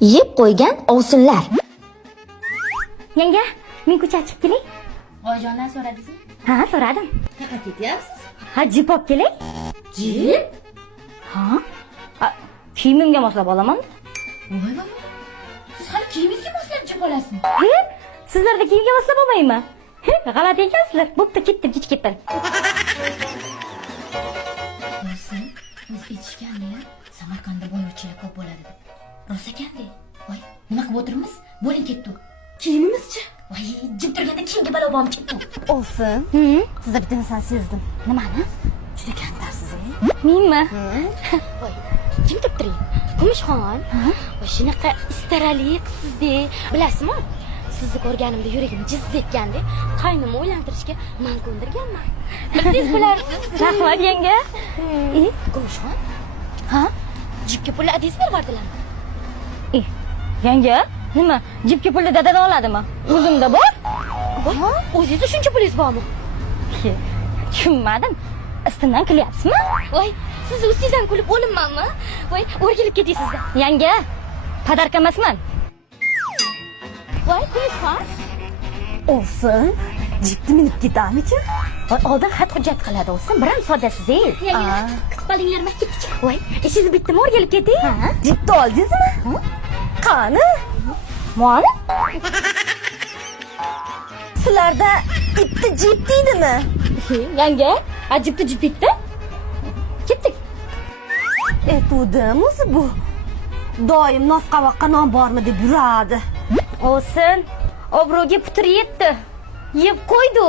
yeb qo'ygan ovsinlar. Yanga, men ko'chaga chiqib kelay. Oyijondan so'radingizmi? Ha, so'radim. Qayerga ketyapsiz? Ha, jip olib kelay. Jip? Ha? Kiyimimga moslab olaman. Voy voy. Siz hali kiyimingizga moslab jip olasizmi? He? Sizlarda kiyimga moslab olmayman. He, g'alati ekansizlar. Bo'pti, ketdim, kech ketdim. Do'stim, o'zi aytishganlar Samarqandda boyvachchalar ko'p bo'ladi deb. Rost ekan-da. Voy, nima qilib o'tiribmiz? Bo'ling ketdi. Kiyimimizchi? Voy, jip turganda kiyimga balo bo'lib ketdi. Olsin. Sizda bitta narsani sezdim. Nimani? Juda kamtarsiz, Menmi? Voy, kim deb turing? Kumushxon. Voy, shunaqa istarali qizsiz-da. Bilasizmi? Sizni ko'rganimda yuragim jiz etganda, qaynimni o'ylantirishga men ko'ndirganman. Bilsangiz bilarsiz. Rahmat yanga. Kumushxon? Ha? Jipga pulni adingiz bervardilarmi? Yanga, nima? Jipga pulni dadadan oladimi? O'zimda bor. Voy, o'zingizda shuncha pulingiz bormi? Tushunmadim. Istimdan kulyapsizmi? Voy, siz ustingizdan kulib o'limmanmi? Voy, o'rgilib ketyapsizda. Yanga, padarka emasman. Voy, Kumushxon. Olsin. Jipni minib ketamikin? Oldin xat hujjat qiladi olsin. Biram soddasiz-ey. Yanga, kutib qolinglar maktabgacha. Voy, ishingiz bitdimi? O'rgilib keting. Jipni oldingizmi? Qani? Mani? Sizlarda bitta jip deydimi? Yanga, jipni jip bitta. Ketdik. Etuvdim o'zi bu. Doim nosqavoqqa non bormi deb yuradi. Olsin, obro'ga putur yetdi. Yeb qo'ydi.